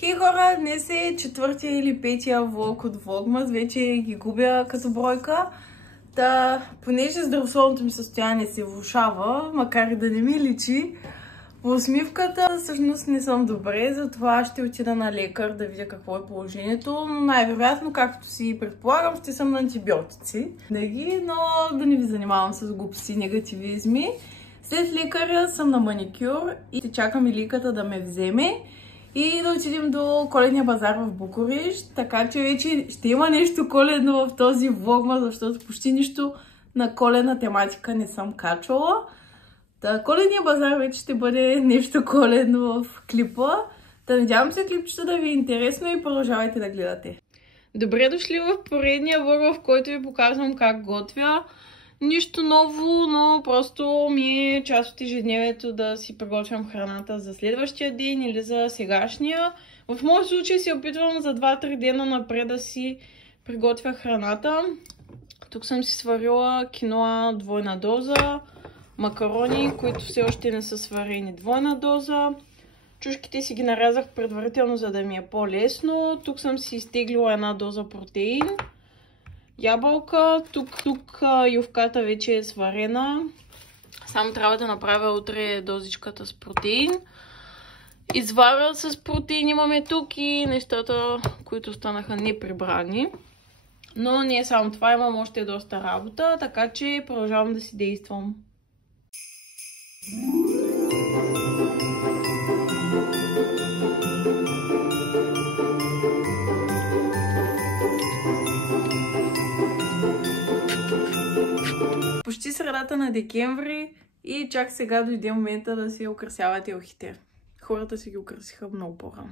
Хей хора, днес е четвъртия или петия влог от Vlogmas, вече ги губя като бройка. Понеже здравословното ми състояние се влошава, макар и да не ми личи, по усмивката всъщност не съм добре, затова ще отида на лекар да видя какво е положението. Но най-вероятно, както си предполагам, ще съм на антибиотици. Но да не ви занимавам с глупости и негативизми. След лекаря съм на маникюр и ще чакам Иликата да ме вземе и да отидем до коледния базар в Букурещ. Така че вече ще има нещо коледно в този влог, защото почти нищо на коледна тематика не съм качвала. Коледния базар вече ще бъде нещо коледно в клипа. Надявам се клипчето да ви е интересно и продължавайте да гледате. Добре дошли в поредния влог, в който ви показвам как готвя. Нищо ново, но просто ми е част от ежедневието да си приготвям храната за следващия ден или за сегашния. В моят случай се опитвам за 2-3 дена напред да си приготвя храната. Тук съм си сварила киноа двойна доза, макарони, които все още не са сварени, двойна доза. Чушките си ги нарязах предварително, за да ми е по-лесно. Тук съм си изтеглила една доза протеин. Ябълка, тук ювката вече е сварена. Само трябва да направя утре дозичката с протеин. Извара с протеин имаме тук и нещата, които станаха неприбрани. Но не е само това, имам още доста работа, така че продължавам да си действам. Почти средата на декември и чак сега дойде момента да си украсяват елхите. Хората си ги украсиха много по-рано.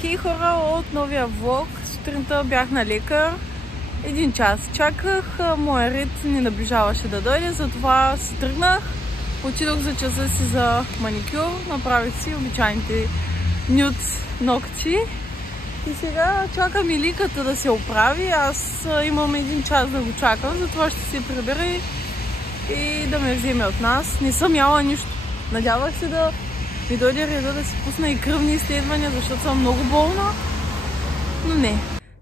Хей хора, от новия влог. Сутринта бях на лекар. 1 час чаках. Моя ред не наближаваше да дойде, затова си тръгнах. Отидох за часа си за маникюр. Направих си обичайните нюд ногти. И сега чакам Иликата да се оправи. Аз имам 1 час да го чакам, затова ще се прибера и да ме вземе от нас. Не съм яла нищо. Надявах се да ми дойде реда да си пусна и кръвни изследвания, защото съм много болна, но не.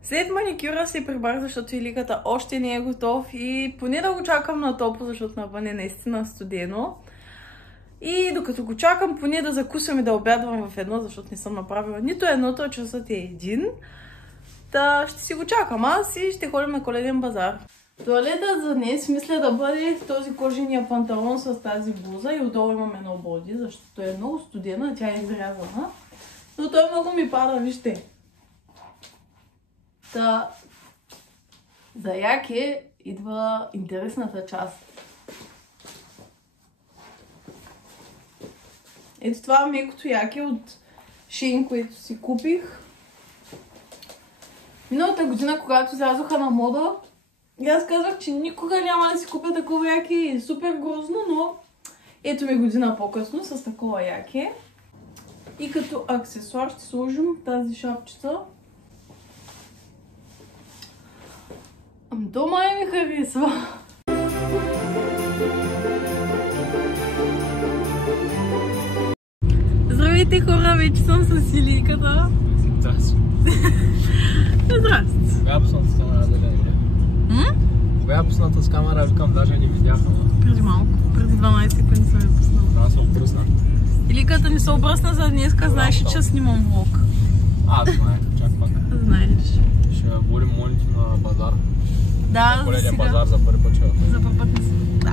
След маникюра се прибрах, защото Иликата още не е готов и поне да го чакам на топло, защото навън е наистина студено. И докато го чакам, поне да закусвам и да обядвам в едно, защото не съм направила нито едното, часът е 1. Ще си го чакам аз и ще ходим на коледен базар. Туалетът за днес мисля да бъде този кожения панталон с тази блуза и отдолу имам едно боди, защото е много студена, тя е изрязана. Но той много ми пада, вижте. За яке идва интересната част. Ето това мекото яке от Shein, което си купих. Миналата година, когато излязоха на мода, и аз казах, че никога няма да си купя такова яке. Супер грозно, но ето ми година по-късно с такова яке. И като аксесуар ще сложим тази шапчица. То май ми харесва. Здравейте хора, вече съм с Иликата. Здрасти. Здрасти. Кога пусната с камера да не видя? Кога пусната с камера, викам, даже не видях. Преди малко, преди 12 секунди съм я пуснала. Аз съм обръсна. Иликата не се обръсна за днеска, знаеш, че снимам влог. Знаех, чак пак. Знаеш. Ще водим Моники на базар. Да, за сега. базар за първи път ще За първи път не съм. Да.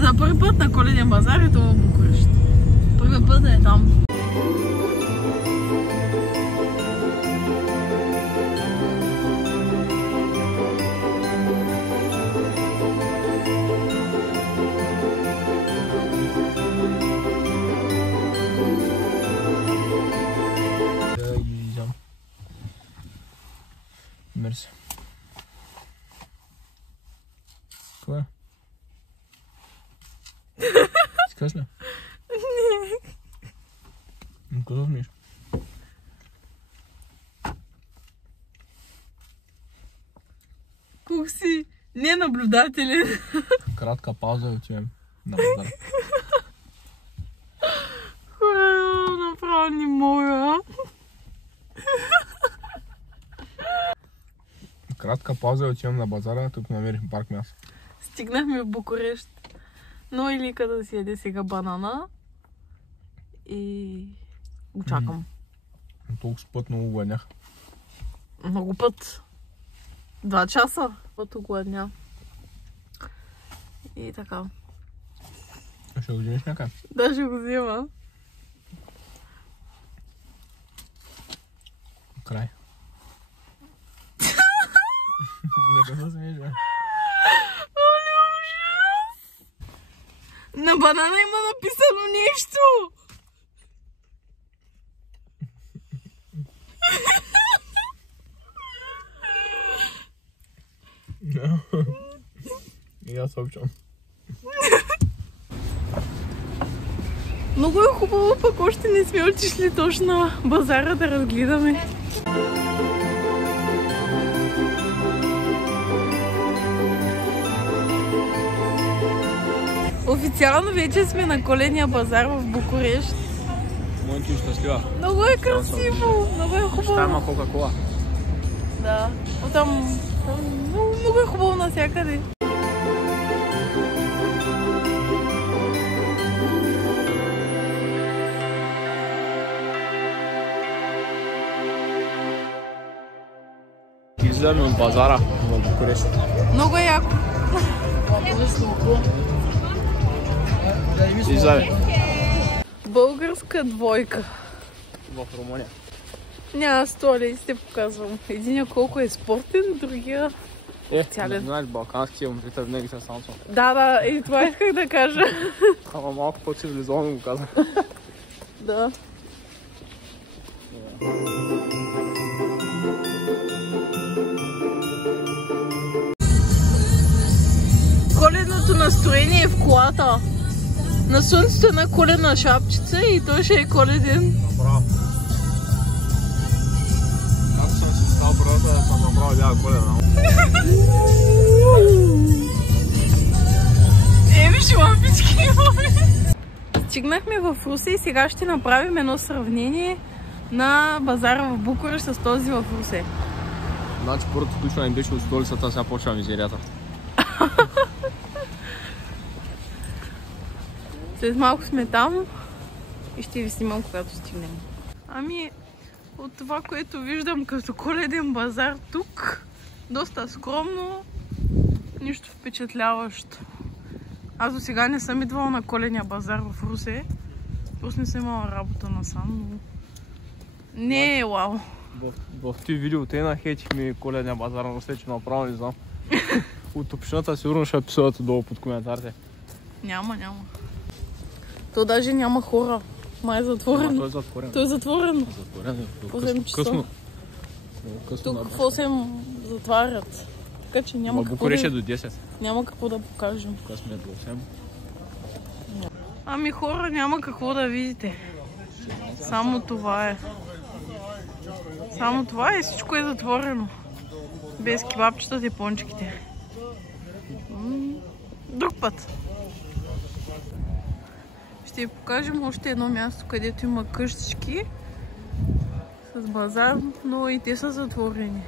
За първи път на коледен базар и това в Букурещ. Първи път е там. Кой? Искаш ли? Не. Какво смееш? Колко си ненаблюдателен. Кратка пауза и отивам на базара. Хора, направо не мога. Кратка пауза и отивам на базара, тук намерихме парк място. Стигнахме в Букурещ. Но Илика да си яде сега банана. И го чакам. Толкова път много гладнях. Много път. 2 часа път гладня. И така. Ще го вземеш някъде? Да, ще го взема. Край. За какво се смееш, бе? Оле, ужас! На банана има написано нещо! И аз обичам. Много е хубаво, пък още не сме отишли точно на базара да разгледаме. Официално вече сме на коледния базар в Букурещ. Моето е щастлива. Много е красиво, много е хубаво. Ще има Кока-Кола. Да, оттам много е хубаво навсякъде. Излизаме от базара в Букурещ. Много е яко. Излизаме. Българска двойка. В Румъния. Няма столи, ще показвам. Единия колко е спортен, другия Не знаеш, балканските момчета винаги са самсо. Да, и това исках да кажа. Ама малко по-цивилизовано го казах. Да. Коледното настроение е в колата. На слънцето една коледна шапчица и той ще е коледен. Направо. Ако съм си стал брата, съм направо лява коледа. Виж лампички имаме. Стигнахме в Русе и сега ще направим едно сравнение на базара в Букурещ с този в Русе. Значи първото включване беше от столицата, сега почва мизерията. След малко сме там и ще ви снимам, когато стигнем. Ами, от това, което виждам като коледен базар тук, доста скромно, нищо впечатляващо. Аз до сега не съм идвала на коледния базар в Русе. Просто не съм имала работа насам, но не е вау. В тези видео те нахейтихме коледния базар на Русе, че направо не знам. От общината сигурно ще писуват долу под коментарите. Няма. То даже няма хора. Май е затворено. Той е затворен. Той е затворено. Затворен. Късно. Тук в 8 затварят. Така че няма какво Букурещ е до 10. Няма какво да покажем. Тук сме до 8. Ами хора, няма какво да видите. Само това е. Само това и всичко е затворено. Без кебабчетата и пончиките. Друг път. Ще ви покажем още едно място, където има къщички с базар, но и те са затворени.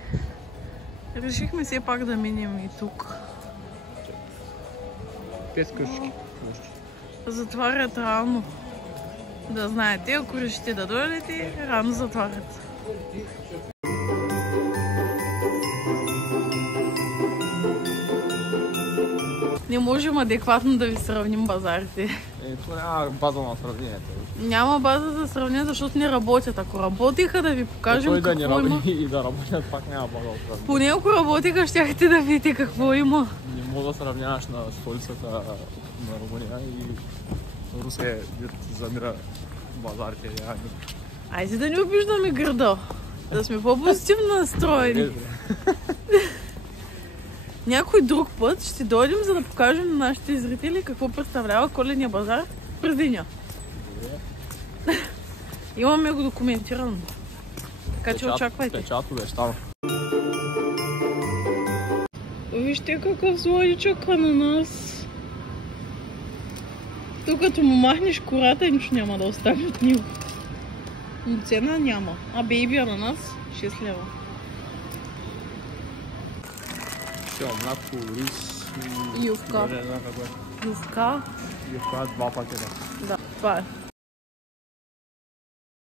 Решихме все пак да минем и тук. 5 къщички. Затварят рано. Да знаете, ако решите да дойдете, рано затварят. Не можем адекватно да ви сравним базарите. Това няма база на сравнението. Няма база за сравнение, защото не работят. Ако работиха, да ви покажем какво какво има. И да работят, пак няма база за сравнение. Поне ако работиха, щяхте да видите какво има. Не мога да сравняваш на столицата на Румъния и Русе, замира базарите. Айде да не обиждаме града. Да сме по-позитивно настроени. Някой друг път ще дойдем, за да покажем на нашите зрители какво представлява Коледния базар през деня. Имаме го документирано. Така че очаквайте. Печат обещава. Вижте какъв сладичък ананас. Тук като му махнеш кората, нищо няма да остане от него. Но цена няма. А бейби ананас 6 лева. Ще мляко, рис и ювка. Ювка. Ювка 2 пакета. Да, това е.